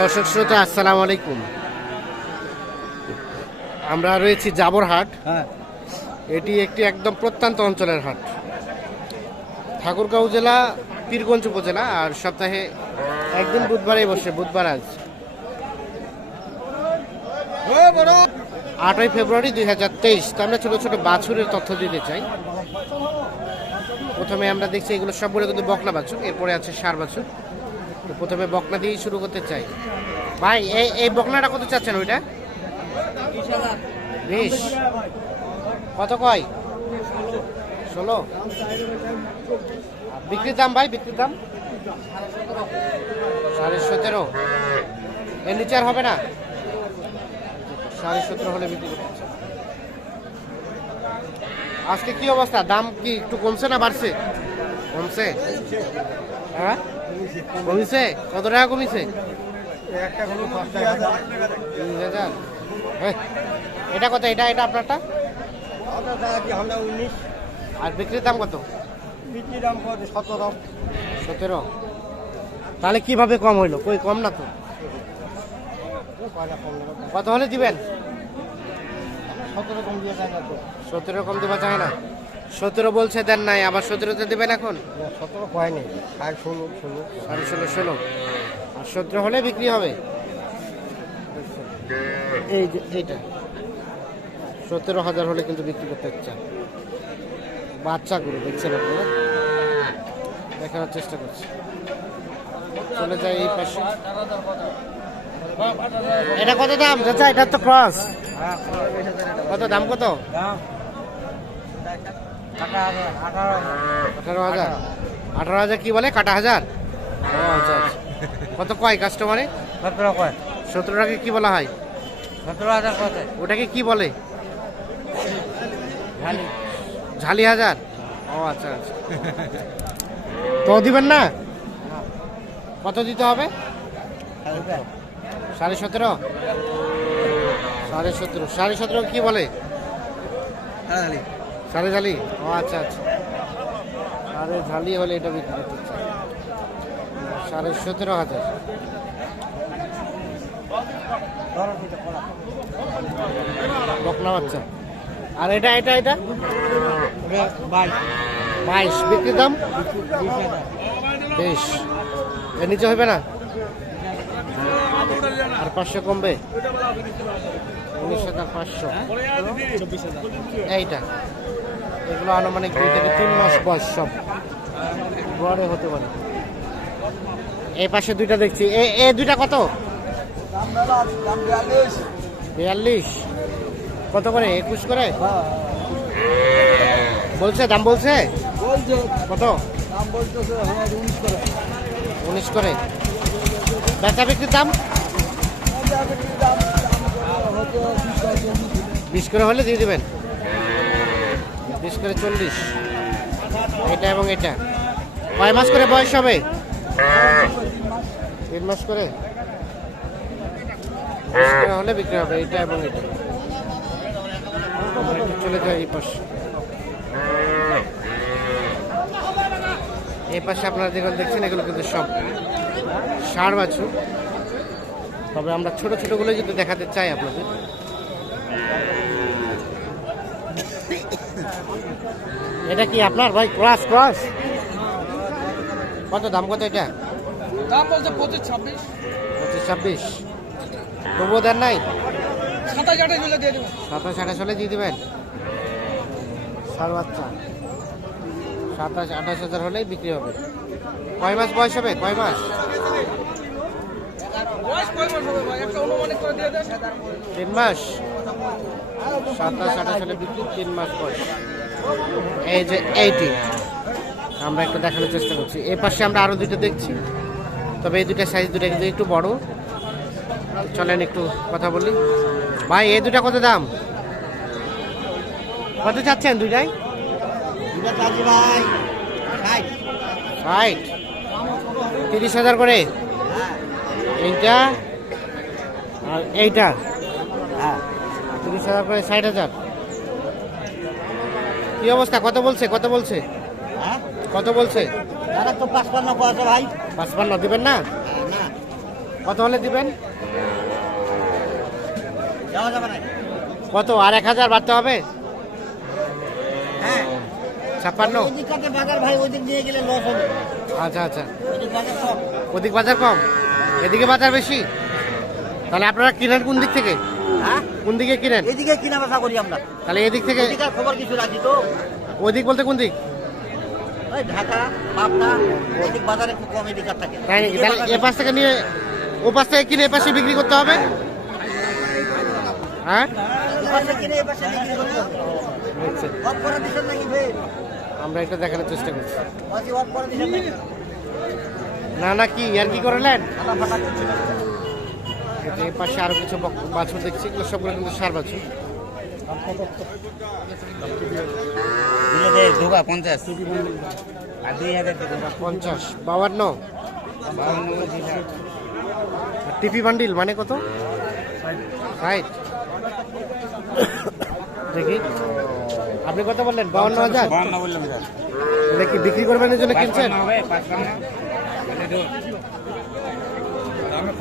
দর্শক শ্রোতা আসসালামু আলাইকুম। আমরা রয়েছি জাবরহাট হ্যাঁ। এটি একটি একদম প্রত্যন্ত অঞ্চলের হাট। ঠাকুরগাঁও জেলা পীরগঞ্জ উপজেলা আর সপ্তাহে একদিন বুধবারে বসে বুধবার আজ। আটই ফেব্রুয়ারি দুই হাজার তেইশ। তো আমরা ছোটো ছোটো বাছুরের তথ্য দিতে চাই। প্রথমে আমরা দেখছি এগুলো সবগুলো কিন্তু বকনা বাছুর এরপরে আছে সার বাছুর। প্রথমে বকনা দিয়েই শুরু করতে চাই। ভাই, এই এই বকনাটা কত চাচ্ছেন ওইটা? বিশ। কত কয়? ষোলো। বিক্রির দাম ভাই, বিক্রির দাম? সাড়ে সতেরো। এর নিচে আর হবে না? সাড়ে সতেরো হলে বিক্রি করতে আজকে কি অবস্থা? দাম কি একটু কমছে না বাড়ছে? কমছে? হ্যাঁ? কমিছে? কত টাকা কমিছে? এটা কত? এটা এটা আপনারটা? উনিশ। আর বিক্রির দাম কত? বিক্রি দাম কত? সতেরো। সতেরো। তাহলে কীভাবে কম হইল? কই কম না তো? দেবো কত হলে দিবেন? সতেরো কম দিয়ে যায় না সতেরো কম দেওয়া যায় না। সতেরো বলছে দেন নাই। আবার সতেরোতে দেবেন এখন? সতেরো নেই আর ষোলো ষোলো। সাড়ে ষোলো ষোলো। আর সতেরো হলে বিক্রি হবে? এই যে এইটা। সতেরো হাজার হলে কিন্তু বিক্রি করতে চান বাচ্চাগুলো দেখছেন আপনারা? দেখানোর চেষ্টা করছি। চলে যায় এই পাশে। এটা কত দাম? চাচা এটা তো ক্রস। হ্যাঁ কত দাম কত? আঠারো হাজার আঠারো হাজার। কি বলে? কাটা হাজার? ও আচ্ছা আচ্ছা। কত কয় কাস্টমারে সতেরো কয়। সতেরোটাকে কি বলা হয়? সতেরো হাজার কত? ওটাকে কি বলে? ঝালি। ঝালি হাজার? ও আচ্ছা আচ্ছা। তো দিবেন না? কত দিতে হবে? সাড়ে সতেরো? সাড়ে সতেরো। সাড়ে সতেরো কি বলে? ঝালি। সাড়ে ঝালি? ও আচ্ছা আচ্ছা। সাড়ে ঝালি হলে এটা বিক্রি করতে। সাড়ে সতেরো হাজার। বকনা বাচ্চা। আর এটা এটা এটা? বাইশ। বিক্রির দাম? বেশ। এর নিচে হবে না? আর পাঁচশো কমবে? উনিশ হাজার পাঁচশো। এইটা। এগুলো আনুমানিক দুই থেকে তিন মাস বয়স সব। বড় হতে পারে। এই পাশে দুইটা দেখছি। এ এ দুইটা কত? বিয়াল্লিশ। কত করে? একুশ করে? বলছে, দাম বলছে? কত? উনিশ করে। বেচা বিক্রির দাম? বিশ করে হলে দিয়ে দেবেন। বিশ করে চল্লিশ। এটা এবং এটা। কয় মাস করে বয়স হবে? তিন মাস করে? হলে বিক্রি হবে, এটা এবং এটা। চলে যাই এই পাশে। এই পাশে আপনারা যেগুলো দেখছেন, এগুলো কিন্তু সব সার বাছুর। তবে আমরা ছোট ছোটগুলো যদি দেখাতে চাই আপনাদের। এটা কি আপনার ভাই ক্রস ক্রস? কত দাম কত এটা? দাম বলছে পঁচিশ ছাব্বিশ। পঁচিশ ছাব্বিশ। তবুও দেন নাই? সাতাশ আঠাশ দিয়ে সাতাশ আঠাশ হলে দিয়ে দেবেন? সার বাচ্চা সাতাশ আঠাশ হাজার হলেই বিক্রি হবে। কয় মাস বয়স হবে? কয় মাস? তিন মাস? সাতাশ আঠাশ হলে বিক্রি তিন মাস বয়স এই যে এইটি আমরা একটু দেখানোর চেষ্টা করছি। এই পাশে আমরা আরও দুটো দেখছি। তবে এই দুটা সাইজ দুটো কিন্তু একটু বড়। চলেন একটু কথা বলি। ভাই এই দুটা কত দাম? কত চাচ্ছেন দুইটাই? ভাই। ষাট। তিরিশ হাজার করে? এইটা? আর এইটা? হ্যাঁ। তিরিশ হাজার করে ষাট হাজার। কি অবস্থা? কত বলছে? কত বলছে? হ্যাঁ? কত বলছে? দাদা তো পাঁচপান্ন কত ভাই। পাঁচপান্ন দিবেন না? না। কত হলে দিবেন? কত? আর এক হাজার বাড়তে হবে? হ্যাঁ। ছাপ্পান্ন? ওদিক ভাই ওদিক নিয়ে গেলে আচ্ছা আচ্ছা। ওদিক বাজার কম? এদিকে বাজার বেশি? তাহলে আপনারা কিনেন কোন দিক থেকে? কোন দিকে কিনেন? এদিকে কিনা বেচা করি আমরা। তাহলে এদিক থেকে এদিকার খবর কিছু রাখি তো। ওই দিক বলতে কোন দিক? ওই ঢাকা পাবনা ওদিক বাজার একটু কম এদিকার থাকে। তাই নাকি? তাহলে এ পাশ থেকে নিয়ে ও পাশ থেকে কিনে এ পাশে বিক্রি করতে হবে? হ্যাঁ? ভাই? আমরা এটা দেখানোর চেষ্টা করছি। না না কি? আর কি করলেন। এই পাশে আরও কিছু বাছুর দেখছি এগুলো সবগুলো কিন্তু সার বাছুর। পঞ্চাশ। পঞ্চাশ। বাউান্ন টিপি বান্ডিল মানে কত? ষাট। দেখি। আপনি কত বললেন? বাউন্ন হাজার? এটা কি বিক্রি করবেন এর জন্য কিনছেন?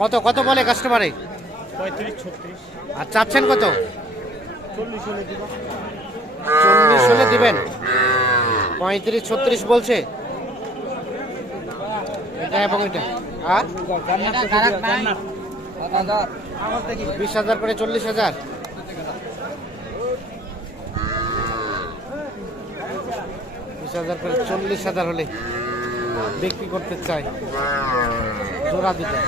কত কত বলে কাস্টমারে আর চাচ্ছেন কত? চল্লিশ হলে দিবেন। পঁয়ত্রিশ ছত্রিশ বলছে। এটা এবং এটা। আর? বিশ হাজার করে চল্লিশ হাজার। বিশ হাজার করে চল্লিশ হাজার হলে বিক্রি করতে চাই। জোড়া দিতে।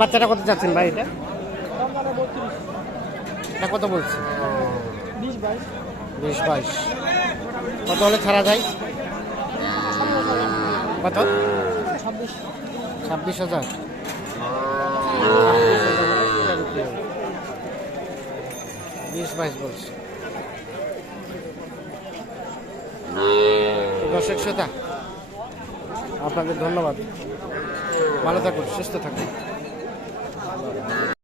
বাচ্চাটা কত চাচ্ছেন ভাই এটা? এটা কত বলছে? বিশ বাইশ। কত হলে ছাড়া যায়? কত? ছাব্বিশ হাজার। বিশ বাইশ বলছে। দর্শক শ্রোতা আপনাদের ধন্যবাদ। ভালো থাকুন সুস্থ থাকুন।